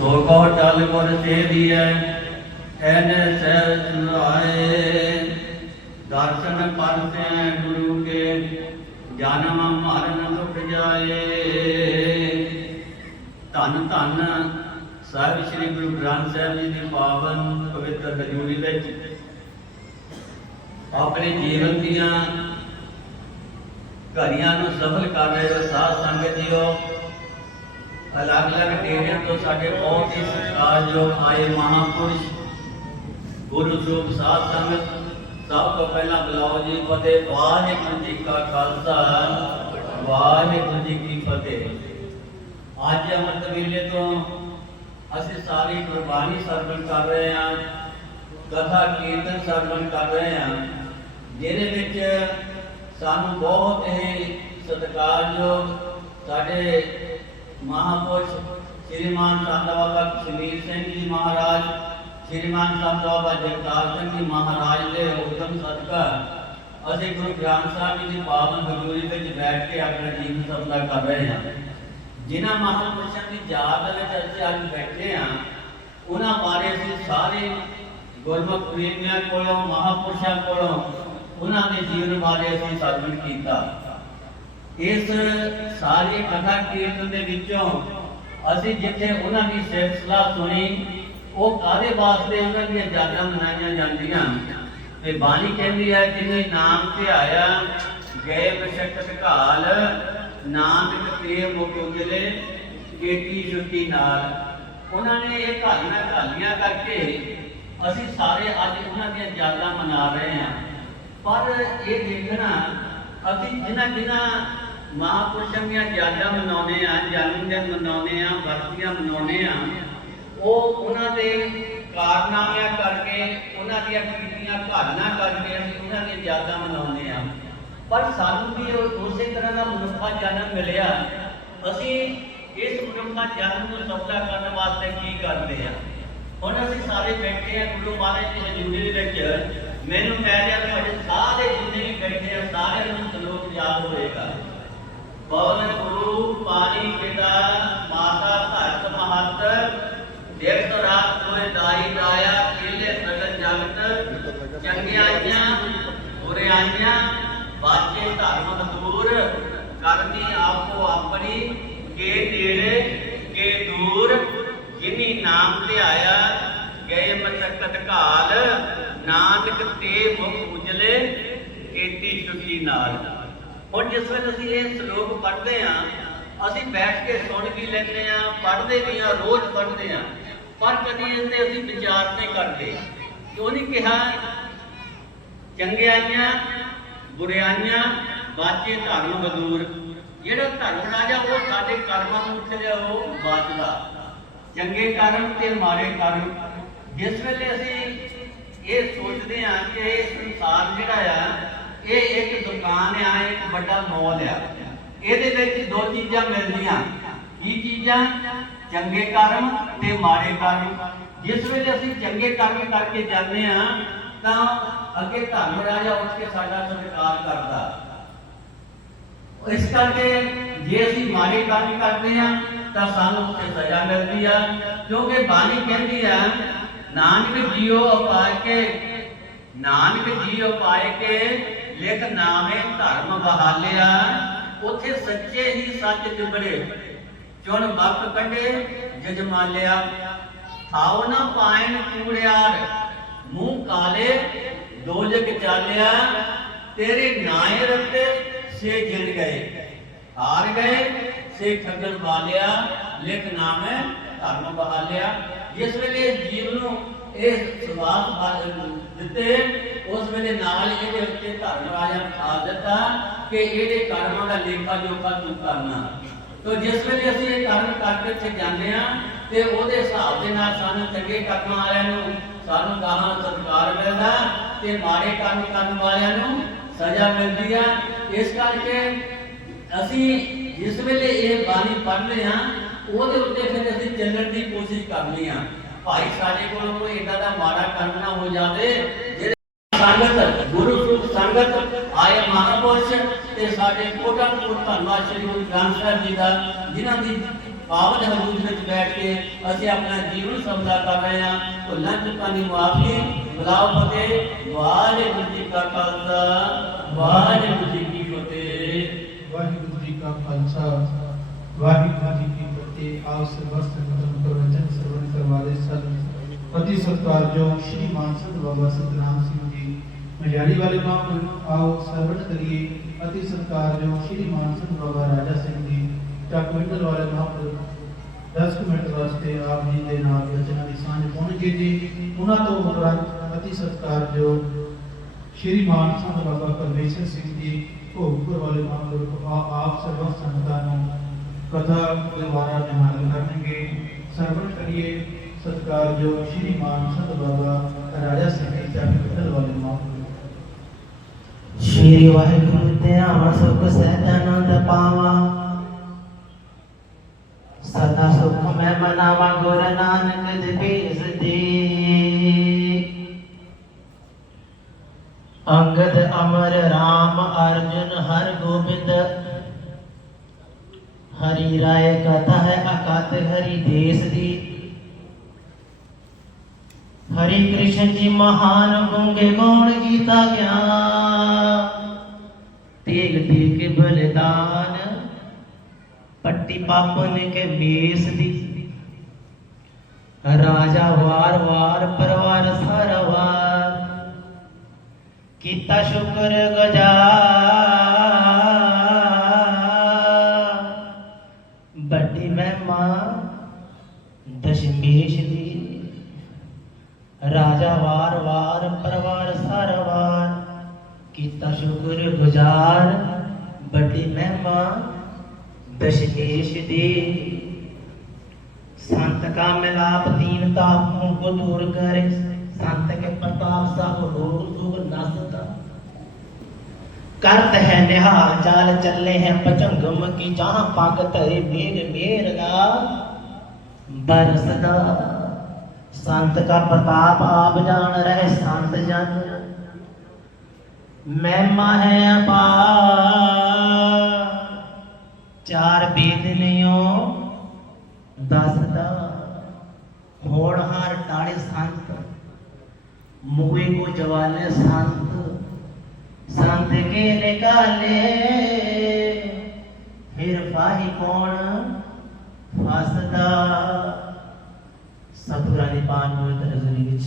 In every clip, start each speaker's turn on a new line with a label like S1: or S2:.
S1: ਸੋ ਕੋ ਚਲ ਗੁਰ ਤੇ ਦੀਐ, ਐਨੇ ਸਹਿਜ ਸੁਨਾਏ ਦਰਸ਼ਨ ਪਰਸੈ ਗੁਰੂ ਕੇ, ਜਨਮ ਮਰਨ ਸੁਖ ਜਾਏ। ਧੰਨ ਧੰਨ ਸਾਹਿਬ ਸ੍ਰੀ ਗੁਰੂ ਗ੍ਰੰਥ ਸਾਹਿਬ ਜੀ ਦੇ ਪਾਵਨ ਪਵਿੱਤਰ ਹਜ਼ੂਰੀ ਵਿੱਚ। ਆਪਣੇ ਜੀਵਨ ਦੀਆਂ ਘੜੀਆਂ ਨੂੰ ਸਫਲ ਕਰ ਰਹੇ ਹੋ, ਸਾਧ ਸੰਗਤ ਜੀਓ। ਅਲੱਗ-ਅਲੱਗ ਡੇਰੇ ਤੋਂ ਸਾਡੇ ਬਹੁਤ ਹੀ ਸਤਿਕਾਰਯੋਗ ਆਏ ਮਹਾਪੁਰਸ਼ ਗੁਰੂ ਸਰੂਪ ਸਾਧ ਸੰਗਤ ਸਭ ਤੋਂ ਪਹਿਲਾਂ ਬੁਲਾਓ ਜੀ, ਫਤਿਹ। ਵਾਹਿਗੁਰੂ ਜੀ ਕਾ ਖਾਲਸਾ, ਵਾਹਿਗੁਰੂ ਜੀ ਕੀ ਫਤਿਹ। ਅੱਜ ਅੰਮ੍ਰਿਤ ਵੇਲੇ ਤੋਂ ਅਸੀਂ ਸਾਰੀ ਗੁਰਬਾਣੀ ਸਰਵਣ ਕਰ ਰਹੇ ਹਾਂ, ਕਥਾ ਕੀਰਤਨ ਸਰਵਣ ਕਰ ਰਹੇ ਹਾਂ, ਜਿਹਦੇ ਵਿੱਚ ਸਾਨੂੰ ਬਹੁਤ ਹੀ ਸਤਿਕਾਰਯੋਗ ਸਾਡੇ ਮਹਾਪੁਰਸ਼ ਸ਼੍ਰੀਮਾਨ ਸੰਤ ਬਾਬਾ ਕਸ਼ਮੀਰ ਸਿੰਘ ਜੀ ਮਹਾਰਾਜ, ਸ਼੍ਰੀਮਾਨ ਸੰਤ ਬਾਬਾ ਜਗਤਾਰ ਸਿੰਘ ਜੀ ਮਹਾਰਾਜ ਦੇ ਹੁਕਮ ਸਦਕਾ ਅਸੀਂ ਗੁਰੂ ਗ੍ਰੰਥ ਸਾਹਿਬ ਜੀ ਦੀ ਪਾਵਨ ਹਜ਼ੂਰੀ ਵਿੱਚ ਬੈਠ ਕੇ ਆਪਣਾ ਜੀਵਨ ਸਫਲਾ ਕਰ ਰਹੇ ਹਾਂ। ਜਿਨ੍ਹਾਂ ਮਹਾਪੁਰਸ਼ਾਂ ਦੀ ਯਾਦ ਵਿੱਚ ਅਸੀਂ ਅੱਜ ਬੈਠੇ ਹਾਂ, ਉਹਨਾਂ ਬਾਰੇ ਅਸੀਂ ਸਾਰੇ ਗੁਰਮੁਖ ਪ੍ਰੇਮੀਆਂ ਕੋਲੋਂ, ਮਹਾਪੁਰਸ਼ਾਂ ਕੋਲੋਂ ਉਹਨਾਂ ਦੇ ਜੀਵਨ ਬਾਰੇ ਅਸੀਂ ਸਰਵਣ ਕੀਤਾ। ਇਸ ਸਾਰੀ ਕਥਾ ਕੀਰਤਨ ਦੇ ਵਿੱਚੋਂ ਅਸੀਂ ਜਿੱਥੇ ਉਹਨਾਂ ਦੀ ਸਿਫਤ ਸੁਣੀ, ਉਹ ਕਾਦੇ ਵਾਸਤੇ ਉਹਨਾਂ ਦੀਆਂ ਯਾਦਾਂ ਮਨਾਈਆਂ ਜਾਂਦੀਆਂ? ਤੇ ਬਾਣੀ ਕਹਿੰਦੀ ਹੈ ਜਿਨੇ ਨਾਮ ਧਿਆਇਆ ਗਏ ਬਸ਼ਕਤ ਘਾਲ ਨਾਨਕ ਤੇ ਮੁਖ ਉਜਲੇ, ਕੇਤੀ ਛੁੱਟੀ ਨਾਲ। ਉਹਨਾਂ ਨੇ ਇਹ ਘਾਲੀਆਂ ਘਾਲੀਆਂ ਕਰਕੇ ਅਸੀਂ ਸਾਰੇ ਅੱਜ ਉਹਨਾਂ ਦੀਆਂ ਯਾਦਾਂ ਮਨਾ ਰਹੇ ਹਾਂ। ਪਰ ਇਹ ਦੇਖਣਾ, ਅਸੀਂ ਜਿਨ੍ਹਾਂ ਜਿਨ੍ਹਾਂ ਮਹਾਂਪੁਰਸ਼ਾਂ ਦੀਆਂ ਯਾਦਾਂ ਮਨਾਉਂਦੇ ਆ, ਜਨਮ ਦਿਨ ਮਨਾਉਂਦੇ ਆ ਵਰਸੀਆਂ ਮਨਾਉਂਦੇ ਆ। ਉਹ ਉਹਨਾਂ ਦੇ ਕਾਰਨਾਮਿਆਂ ਕਰਕੇ, ਉਹਨਾਂ ਦੀਆਂ ਕੀਤੀਆਂ ਘਾਲਣਾ ਕਰਕੇ ਅਸੀਂ ਉਹਨਾਂ ਦੀਆਂ ਯਾਦਾਂ ਮਨਾਉਂਦੇ ਆ। ਪਰ ਸਾਨੂੰ ਵੀ ਉਹ- ਉਸੇ ਤਰ੍ਹਾਂ ਦਾ ਮਨੁੱਖਾ ਜਨਮ ਮਿਲਿਆ। ਅਸੀਂ ਇਸ ਮਨੁੱਖਾ ਜਨਮ ਨੂੰ ਸਫਲਾ ਕਰਨ ਵਾਸਤੇ ਕੀ ਕਰਦੇ ਆ? ਹੁਣ ਅਸੀਂ ਸਾਰੇ ਬੈਠੇ ਆ ਗੁਰੂ ਮਹਾਰਾਜ ਦੀ ਹਜ਼ੂਰੀ ਦੇ ਵਿੱਚ। ਮੈਨੂੰ ਕਹਿ ਰਿਹਾ ਤੁਹਾਡੇ ਸਾਰੇ ਜਿੰਨੇ ਵੀ ਬੈਠੇ ਆ ਸਾਰਿਆਂ ਨੂੰ ਸ਼ਲੋਕ ਯਾਦ ਹੋਏਗਾ ਪਵਨ ਗੁਰੂ ਪਾਣੀ ਪਿਤਾ ਮਾਤਾ ਧਰਤ ਮਹਤ ਦੇਖ ਤੋਂ ਰਾਤ ਹੋਏ ਦਾਈ ਦਾਇਆ ਕੀਲੇ ਸਗਲ ਜਗਤ ਚੰਗਿਆਈਆਂ ਬੁਰਿਆਈਆਂ ਬਾਚੇ ਧਰਮ ਦੂਰ ਕਰਨੀ ਆਪੋ ਆਪਣੀ ਕੇ ਨੇੜੇ ਕੇ ਦੂਰ ਜਿਨੀ ਨਾਮ ਧਿਆਇਆ ਗਏ ਮਸਕਤ ਘਾਲ, ਨਾਨਕ ਤੇ ਮੁਖ ਉਜਲੇ, ਕੀਤੀ ਛੁੱਟੀ ਨਾਲ। ਹੁਣ ਜਿਸ ਵੇਲੇ ਅਸੀਂ ਇਹ ਸ਼ਲੋਕ ਪੜ੍ਹਦੇ ਆ ਅਸੀਂ ਬੈਠ ਕੇ ਸੁਣ ਵੀ ਲੈਂਦੇ ਆ ਪੜ੍ਹਦੇ ਵੀ ਆ ਰੋਜ਼ ਪੜ੍ਹਦੇ ਆ ਪਰ ਕਦੀ ਇਸ ਤੇ ਅਸੀਂ ਵਿਚਾਰ ਨਹੀਂ ਕਰਦੇ। ਕਿਉਂ ਨਹੀਂ ਕਿਹਾ? ਚੰਗਿਆਈਆਂ, ਬੁਰਿਆਈਆਂ, ਬਾਚੇ ਧਰਮ ਬਦੂਰ। ਜਿਹੜਾ ਧਰਮ ਰਾਜਾ ਉਹ ਸਾਡੇ ਕਰਮਾਂ ਨੂੰ ਉੱਠ ਲਿਆ ਉਹ ਬਾਚਦਾ ਚੰਗੇ ਕਰਮ ਤੇ ਮਾੜੇ ਕਰਮ। ਜਿਸ ਵੇਲੇ ਅਸੀਂ ਇਹ ਸੋਚਦੇ ਹਾਂ ਕਿ ਇਹ ਸੰਸਾਰ ਜਿਹੜਾ ਆ, ਇਹ ਇੱਕ ਦੁਕਾਨ ਆ, ਇੱਕ ਵੱਡਾ ਮਾਲ ਆ। ਇਹਦੇ ਵਿੱਚ ਦੋ ਚੀਜ਼ਾਂ ਮਿਲਦੀਆਂ। ਕੀ ਚੀਜ਼ਾਂ? ਚੰਗੇ ਕਰਮ ਤੇ ਮਾੜੇ ਕਰਮ। ਜਿਸ ਵੇਲੇ ਅਸੀਂ ਚੰਗੇ ਕਰਮ ਕਰਕੇ ਜਾਂਦੇ ਆ ਤਾਂ ਅੱਗੇ ਧਰਮ ਰਾਜਾ ਉੱਠ ਕੇ ਸਾਡਾ ਸਤਿਕਾਰ ਕਰਦਾ। ਇਸ ਕਰਕੇ ਜੇ ਅਸੀਂ ਮਾੜੇ ਕੰਮ ਕਰਦੇ ਆ ਤਾਂ ਸਾਨੂੰ ਉੱਤੇ ਸਜ਼ਾ ਮਿਲਦੀ ਆ। ਕਿਉਂਕਿ ਬਾਣੀ ਕਹਿੰਦੀ ਆ, ਨਾਨਕ ਜੀਓ ਉਪਾਇ ਕੇ, ਨਾਨਕ ਜੀਓ ਪਾਏ ਕੇ, ਲਿਖ ਨਾਮੇ ਧਰਮ ਬਹਾਲਿਆ ਉਥੇ ਸੱਚੇ ਹੀ ਸੱਚ ਜੁਬੜੇ, ਚੁਣ ਵਕਤ ਕੱਢੇ, ਜਜਮਾਲਿਆ। ਖਾਓ ਨਾ ਪਾਇਨ ਕੂੜਿਆਰ, ਮੂੰਹ ਕਾਲੇ ਦੋਜਕ ਚਾਲਿਆ। ਤੇਰੇ ਨਾਏ ਰਤੇ ਸੇ ਜਿਲ ਗਏ, ਹਾਰ ਗਏ ਸੇ ਖੱਗਣ ਵਾਲਿਆ ਲਿਖ ਨਾਮੇ, ਧਰਮ ਬਹਾਲਿਆ ਜਿਸ ਵੇਲੇ ਜੀਵ ਨੂੰ ਇਹ ਸਵਾਸ ਬਾਲ ਦਿੱਤੇ, ਉਸ ਵੇਲੇ ਨਾਲ ਇਹਦੇ ਉੱਤੇ ਧਰਮ ਰਾਜਾ ਖਾ ਦਿੱਤਾ ਕਿ ਇਹਦੇ ਕਰਮਾਂ ਦਾ ਲੇਖਾ ਜੋਖਾ ਤੂੰ ਕਰਨਾ। ਤੋ ਜਿਸ ਵੇਲੇ ਅਸੀਂ ਇਹ ਕਰਮ ਕਰਕੇ ਉੱਥੇ ਜਾਂਦੇ ਆ ਤੇ ਉਹਦੇ ਹਿਸਾਬ ਦੇ ਨਾਲ ਸਾਨੂੰ ਚੰਗੇ ਕਰਮਾਂ ਵਾਲਿਆਂ ਨੂੰ, ਸਾਨੂੰ ਗਾਹਾਂ ਸਤਿਕਾਰ ਮਿਲਦਾ, ਤੇ ਮਾੜੇ ਕੰਮ ਕਰਨ ਵਾਲਿਆਂ ਨੂੰ ਸਜ਼ਾ ਮਿਲਦੀ ਆ। ਇਸ ਕਰਕੇ ਅਸੀਂ ਜਿਸ ਵੇਲੇ ਇਹ ਬਾਣੀ ਪੜ੍ਹਦੇ ਆ ਉਹਦੇ ਉੱਤੇ ਫਿਰ ਅਸੀਂ ਚੱਲਣ ਦੀ ਕੋਸ਼ਿਸ਼ ਕਰਨੀ ਆ। ਭਾਈ ਸਾਡੇ ਕੋਲ ਕੋਈ ਏਦਾਂ ਦਾ ਮਾੜਾ ਕੰਮ ਨਾ ਹੋ ਜਾਵੇ, ਜਿਹੜੇ ਸੰਗਤ, ਗੁਰੂ ਸਰੂਪ ਸੰਗਤ, ਆਏ ਮਹਾਪੁਰਸ਼ ਤੇ ਸਾਡੇ ਕੋਟਾਂ ਕੋਟ ਧੰਨਵਾਦ ਸ੍ਰੀ ਗੁਰੂ ਗ੍ਰੰਥ ਸਾਹਿਬ ਜੀ ਦਾ, ਜਿਨ੍ਹਾਂ ਦੀ ਪਾਵਨ ਹਜ਼ੂਰ ਵਿੱਚ ਬੈਠ ਕੇ ਅਸੀਂ ਆਪਣਾ ਜੀਵਨ ਸਮਝਾ ਕਰ ਰਹੇ ਹਾਂ। ਭੁੱਲਾਂ ਚੁੱਕਾਂ ਦੀ ਮੁਆਫੀ, ਬੁਲਾਓ ਫਤਿਹ। ਵਾਹਿਗੁਰੂ ਜੀ ਕਾ ਖਾਲਸਾ, ਵਾਹਿਗੁਰੂ ਜੀ
S2: ਵਾਹਿਗੁਰੂ ਜੀ ਕਾ ਖਾਲਸਾ। ਵਾਹਿਗੁਰੂ ਜੀ ਕੀ ਫਤਿਹ। ਆਪ ਸਰਬਤ ਸੰਗਤ ਪ੍ਰਵਚਨ ਸਰਵਣ ਕਰਵਾਲੇ ਸਨ। ਪਤੀ ਸਤਿਕਾਰਯੋਗ ਸ਼੍ਰੀ ਮਾਨ ਸੰਤ ਬਾਬਾ ਸਤਨਾਮ ਸਿੰਘ ਜੀ ਮਜਾਰੀ ਵਾਲੇ ਮਹਾਂਪੁਰਖ ਆਓ ਸਰਵਣ ਕਰੀਏ। ਅਤੀ ਸਤਿਕਾਰਯੋਗ ਸ਼੍ਰੀ ਮਾਨ ਸੰਤ ਬਾਬਾ ਰਾਜਾ ਸਿੰਘ ਜੀ ਟਾਕਵਿੰਡਲ ਵਾਲੇ ਮਹਾਂਪੁਰਖ 10 ਕੁ ਮਿੰਟ ਵਾਸਤੇ ਆਪ ਜੀ ਦੇ ਨਾਲ ਵਚਨਾਂ ਦੀ ਸਾਂਝ ਪਾਉਣਗੇ ਜੀ। ਉਹਨਾਂ ਤੋਂ ਉਪਰੰਤ ਅਤੀ ਸਤਿਕਾਰਯੋਗ ਸ਼੍ਰੀ ਮਾਨ ਸੰਤ ਬਾਬਾ ਪਰਮੇਸ਼ਰ ਸਿੰਘ ਜੀ ਭੋਗਪੁਰ ਵਾਲੇ ਮਹਾਂਪੁਰਖ ਆਪ ਸਰਵ ਸੰਗਤਾਂ ਨੂੰ ਕਥਾ ਦੁਆਰਾ ਨਿਹਾਲ ਕਰਨਗੇ ਸਰਵਣ ਕਰੀਏ ਸਤਿਕਾਰਯੋਗ ਸ਼੍ਰੀ ਮਾਨ ਸੰਤ ਬਾਬਾ ਰਾਜਾ ਸਿੰਘ ਜੀ ਚੱਕਰ ਵਾਲੇ ਮਹਾਂਪੁਰਖ
S3: ਸ਼੍ਰੀ ਵਾਹਿਗੁਰੂ ਤੇ ਆਵਾ ਸੁਖ ਸਹਿਜ RAM ਅਰਜੁਨ ਹਰ ਗੋਬਿੰਦ ਹਰੀ ਰਾਏ ਕਥਾ ਹੈ ਅਕਤ ਹਰੀ ਦੇਸ ਦੀ ਹਰੀ ਕ੍ਰਿਸ਼ਨ ਜੀ ਮਹਾਨ ਗੁੰਗੇ ਗੌਣ ਗੀਤਾ ਗਿਆਨ ਤੇਗ ਦੇ ਕੇ ਬਲਿਦਾਨ ਪੱਟੀ ਪਾਪਨ ਕੇ ਮੇਸ ਦੀ ਰਾਜਾ ਵਾਰ ਵਾਰ ਪਰਵਾਰ ਸਰਵਾਰ ਕੀਤਾ ਸ਼ੁਕਰ ਗੁਜ਼ਾਰ। ਵੱਡੀ ਮਹਿਮਾ, ਦਸ਼ਮੇਸ਼ ਦੀ। ਰਾਜਾ ਵਾਰ ਵਾਰ, ਪਰਵਾਰ ਸਰਵਾਰ ਕੀਤਾ ਸ਼ੁਕਰ ਗੁਜ਼ਾਰ। ਬੱਡੀ ਮਹਿਮਾ, ਦਸ਼ਮੇਸ਼ ਦੀ। ਸੰਤ ਕਾ ਮਿਲਾਪ ਦੀਨਤਾ ਤਾਪ ਕੋ ਦੂਰ ਕਰੇ। ਸੰਤ ਕੇ ਪ੍ਰਤਾਪ ਸਭ ਲੋਕ ਸੁਖ ਨਸਤਾ ਕਰਤ ਹੈ ਨਿਹਾਲ ਚਾਲ ਚੱਲੇ ਹੈ ਪਚੰਗਮ ਕੀ ਜਹਾਂ ਪਗ ਧਰੇ ਮੇਰ ਮੇਰ ਦਾ। ਬਰਸਦਾ ਸੰਤ ਕਾ ਪ੍ਰਤਾਪ ਆਪ ਜਾਣ ਰਹੇ ਸੰਤ ਜਨ। ਮਹਿਮਾ ਹੈ ਅਪਾਰ, ਚਾਰ ਬੇਦਨਿਓ ਦਸਦਾ ਹੋਣ ਹਾਰ ਟਾੜੇ ਸੰਤ ਮੂਏ ਕੋ ਜਵਾਲੇ ਸੰਤ ਸੰਤ ਕੇ ਨਿਕਾਲੇ ਫਿਰ ਫਾਹੀ ਫਸਦਾ? ਸਤਿਗੁਰਾਂ ਦੀ ਪਾਨ ਪਵਿੱਤਰ ਨਜ਼ਰੀ ਵਿੱਚ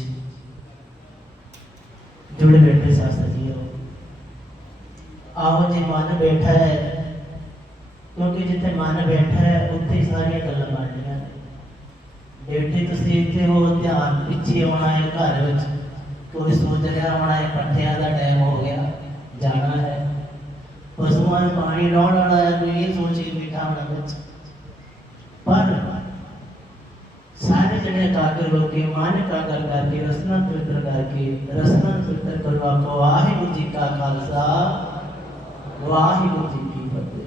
S3: ਜੁੜੇ ਬੈਠੇ ਸਾਸਾ ਜੀਓ। ਆਹੋ ਜੀ ਮਨ ਬੈਠਾ ਹੈ, ਕਿਉਂਕਿ ਜਿੱਥੇ ਮਨ ਬੈਠਾ ਹੈ, ਉੱਥੇ ਹੀ ਸਾਰੀਆਂ ਗੱਲਾਂ ਬਣਨੀਆਂ ਬੈਠੇ ਤੁਸੀਂ ਇੱਥੇ ਹੋ, ਧਿਆਨ ਪਿੱਛੇ ਆਉਣਾ ਹੈ ਘਰ ਵਿੱਚ। ਕੋਈ ਸੋਚ ਰਿਹਾ ਹੋਣਾ ਹੈ, ਪੱਠਿਆਂ ਦਾ ਟਾਈਮ ਹੋ ਗਿਆ। ਜਾਣਾ ਹੈ ਪਸ਼ੂਆਂ ਨੂੰ ਪਾਣੀ ਲਾਉਣ ਵਾਲਾ ਹੈ ਕੋਈ ਇਹ ਸੋਚ ਕੇ ਬੈਠਾ ਹੋਣਾ ਵਿੱਚ ਪਰ ਸਾਰੇ ਜਣੇ ਕਾਗਰ ਹੋ ਕੇ ਮਨ ਕਾਗਰ ਕਰਕੇ ਰਸਨਾ ਪਵਿੱਤਰ ਕਰਕੇ ਰਸਨਾ ਪਵਿੱਤਰ ਕਰਵਾ ਕੋ ਵਾਹਿਗੁਰੂ ਜੀ ਕਾ ਖਾਲਸਾ ਵਾਹਿਗੁਰੂ ਜੀ ਕੀ ਫਤਿਹ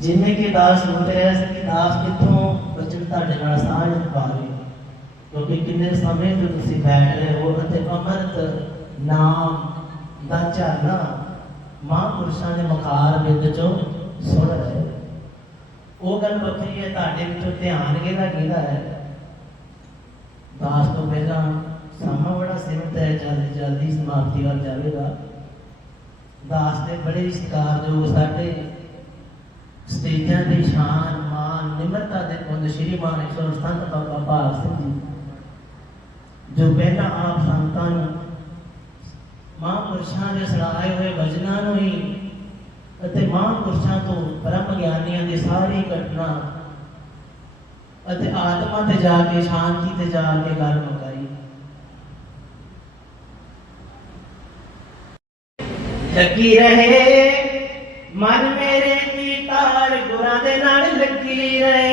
S3: ਜਿਵੇਂ ਕਿ ਦਾਸ ਹੁੰਦੇ ਰਿਹਾ ਸੀ ਕਿ ਦਾਸ ਕਿੱਥੋਂ ਬਚਨ ਤੁਹਾਡੇ ਨਾਲ ਸਾਂਝ ਪਾਵੇ ਕਿਉਂਕਿ ਕਿੰਨੇ ਸਮੇਂ ਤੋਂ ਤੁਸੀਂ ਬੈਠ ਰਹੇ ਹੋ ਅਤੇ ਅੰਮ੍ਰਿਤ ਨਾਮ ਦਾ ਝਰਨਾ ਮਹਾਂਪੁਰਸ਼ਾਂ ਦੇ ਮੁਖਾਰ ਬਿੰਦ ਚੋਂ ਸੁਣ ਰਹੇ ਉਹ ਗੱਲ ਵੱਖਰੀ ਹੈ, ਤੁਹਾਡੇ ਵਿੱਚੋਂ ਧਿਆਨ ਕਿਹਦਾ ਕਿਹਦਾ ਹੈ? ਦਾਸ ਤੋਂ ਪਹਿਲਾਂ ਸਮਾਂ ਬੜਾ ਸੀਮਤ ਹੈ, ਜਲਦੀ ਜਲਦੀ ਸਮਾਪਤੀ ਵੱਲ ਜਾਵੇਗਾ। ਦਾਸ ਦੇ ਬੜੇ ਸਤਿਕਾਰਯੋਗ ਸਾਡੇ ਸਟੇਜਾਂ ਦੀ ਸ਼ਾਨ, ਮਾਨ, ਨਿਮਰਤਾ ਦੇ ਪੁੰਜ ਸ਼੍ਰੀ ਮਾਨ ਸੰਤ ਬਾਬਾ ਭਾਗ ਸਿੰਘ ਜੀ, ਜੋ ਪਹਿਲਾਂ ਆਪ ਸੰਤਾਂ ਨੂੰ ਮਹਾਂਪੁਰਸ਼ਾਂ ਦੇ ਸੁਣਾਏ ਹੋਏ ਭਜਨਾਂ ਨੂੰ ਹੀ ਅਤੇ ਮਹਾਂਪੁਰਸ਼ਾਂ ਤੋਂ ਬ੍ਰਹਮ ਗਿਆਨੀਆਂ ਦੀ ਸਾਰੀ ਘਟਨਾ ਅਤੇ ਆਤਮਾ ਤੇ ਜਾ ਕੇ, ਸ਼ਾਂਤੀ ਤੇ ਜਾ ਕੇ ਗੱਲ ਮੁਕਾਈ ਲੱਗੀ ਰਹੇ, ਮਨ ਮੇਰੇ ਦੀ ਤਾਰ ਗੁਰਾਂ ਦੇ ਨਾਲ ਲੱਗੀ ਰਹੇ।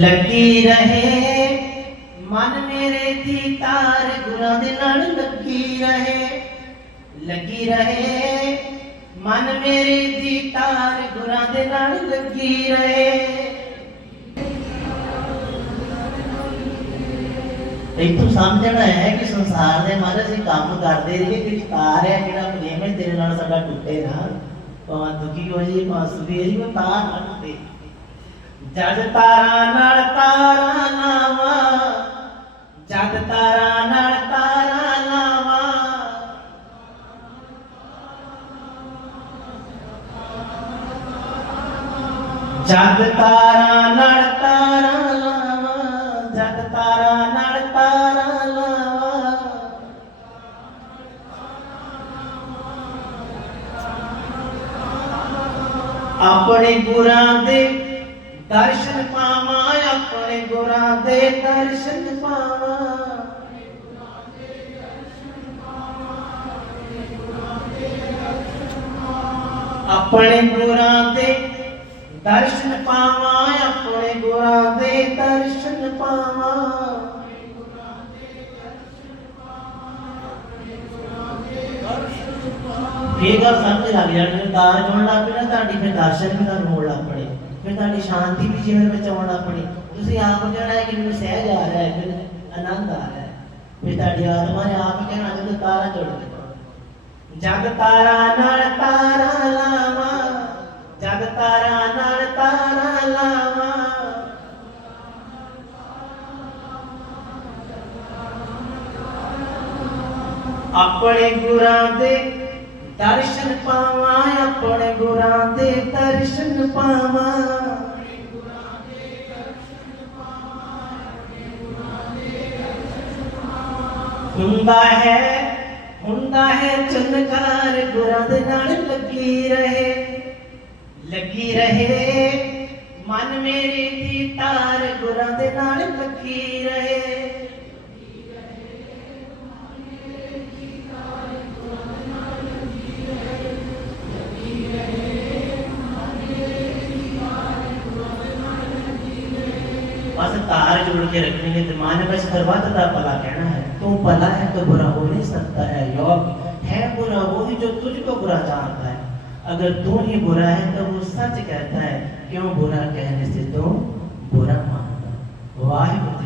S3: ਲੱਗੀ ਰਹੇ। ਮਨ ਮੇਰੇ ਦੀ ਤਾਰ ਗੁਰਾਂ ਦੇ ਨਾਲ ਲੱਗੀ ਰਹੇ। ਲੱਗੀ ਰਹੇ। ਮਨ ਮੇਰੇ ਦੀ ਤਾਰ ਗੁਰਾਂ ਦੇ ਨਾਲ ਲੱਗੀ ਰਹੇ। ਇਤੋਂ ਸਮਝਣਾ ਹੈ ਕਿ ਸੰਸਾਰ ਦੇ ਮਾਰੇ ਅਸੀਂ ਕੰਮ ਕਰਦੇ ਰਹੀਏ ਕਿ ਤਾਰ ਹੈ ਜਿਹੜਾ ਪ੍ਰੇਮ ਹੈ ਤੇਰੇ ਨਾਲ ਸਾਡਾ ਟੁੱਟੇ ਨਾ। ਭਾਵੇਂ ਦੁਖੀ ਹੋ ਜਾਈਏ, ਭਾਵੇਂ ਸੁਖੀ ਹੋ ਜਾਈਏ ਤਾਰ ਨਾ ਟੁੱਟੇ। ਜਦ ਤਾਰਾ ਨਾਲ ਤਾਰਾ ਲਾਵਾ, ਜਦ ਤਾਰਾ ਨਾਲ ਤਾਰਾ ਲਾਵਾ। ਜਦ ਤਾਰਾ ਨਾਲ ਤਾਰਾ ਲਾਵਾ, ਜਦ ਤਾਰਾ ਨਾਲ ਤਾਰਾ ਲਾਵਾ। ਆਪਣੇ ਗੁਰਾਂ ਦੇ ਦਰਸ਼ਨ ਪਾਵਾਂ, ਆਪਣੇ ਗੁਰਾਂ ਦੇ ਦਰਸ਼ਨ ਪਾਵਾਂ। ਆਪਣੇ ਗੁਰਾਂ ਦੇ ਦਰਸ਼ਨ ਪਾਵਾਂ, ਆਪਣੇ ਗੁਰਾਂ ਦੇ ਦਰਸ਼ਨ ਪਾਵਾਂ। ਇਹ ਗੱਲ ਸਮਝ ਲੱਗ ਜਾਣੀ ਜਦੋਂ ਤਾਰ ਜੁੜਨ ਲੱਗ ਪਈ ਤੁਹਾਡੀ ਫਿਰ ਦਰਸ਼ਨ ਵੀ ਤੁਹਾਨੂੰ ਹੋਣ ਲੱਗ ਫਿਰ ਤੁਹਾਡੀ ਸ਼ਾਂਤੀ ਵੀ ਜੀਵਨ ਵਿੱਚ ਆਉਣ ਲੱਗ ਤੁਸੀਂ ਆਪ ਕਹਿਣਾ ਹੈ ਕਿ ਮੈਨੂੰ ਸਹਿਜ ਆ ਰਿਹਾ ਹੈ ਫਿਰ ਆਨੰਦ ਆ ਰਿਹਾ ਹੈ। ਫਿਰ ਤੁਹਾਡੀ ਆਤਮਾ ਨੇ ਆਪ ਕਹਿਣਾ ਜਦੋਂ ਤਾਰਾ ਜੁੜ ਗਈ ਜਗ ਤਾਰਾ ਨਾਲ ਤਾਰਾ ਲਾਵਾ, ਜਗ ਤਾਰਾ ਨਾਲ ਤਾਰਾ ਲਾਵਾ। ਆਪਣੇ ਗੁਰਾਂ ਦੇ ਦਰਸ਼ਨ ਪਾਵਾਂ ਆਪਣੇ ਗੁਰਾਂ ਦੇ ਦਰਸ਼ਨ ਪਾਵਾਂ ਹੁੰਦਾ ਹੈ ਹੁੰਦਾ ਹੈ ਚੰਨਕਾਰ ਗੁਰਾਂ ਦੇ ਨਾਲ ਲੱਗੀ ਰਹੇ ਲੱਗੀ ਰਹੇ ਮਨ ਮੇਰੀ ਦੀ ਤਾਰ ਗੁਰਾਂ ਦੇ ਨਾਲ ਲੱਗੀ ਰਹੇ वास्तव तार जोड़ के रखेंगे तो माने बस करवा तथा भला कहना है तू भला है तो बुरा हो नहीं सकता है योग है बुरा वो ही जो तुझको बुरा जानता है। अगर तू ही बुरा है तो वो सच कहता है, क्यों बुरा कहने से तुम बुरा मानता वाहिगुरु।